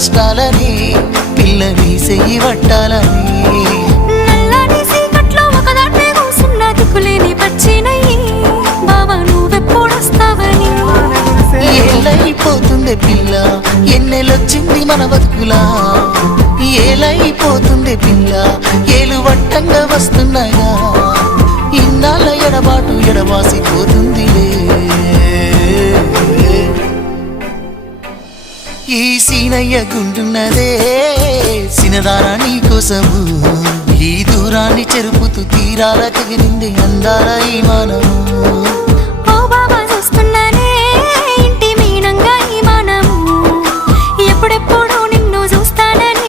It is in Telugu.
కష్టాలని పిల్లని చెయ్యి పట్టాలని నల్లని సీకట్లో ఒకదాన్నే కూసున్న దిక్కులేని పచ్చినయ్యి బావా నువ్వెప్పుడొస్తావని ఏలైపోతుందే పిల్ల ఎన్నెలొచ్చింది మన బతుకులా ఏలైపోతుందే పిల్ల ఏలు వట్టంగా వస్తున్నాయా ఇన్నాళ్ళ ఎడబాటు ఎడవాసిపోతుందిలే ఈ సీనయ్య గుంటున్నదే సినదారా నీ కోసము ఈ దూరాన్ని చెరుపుతూ తీరాల తెగిరింది అందాల ఈ మానము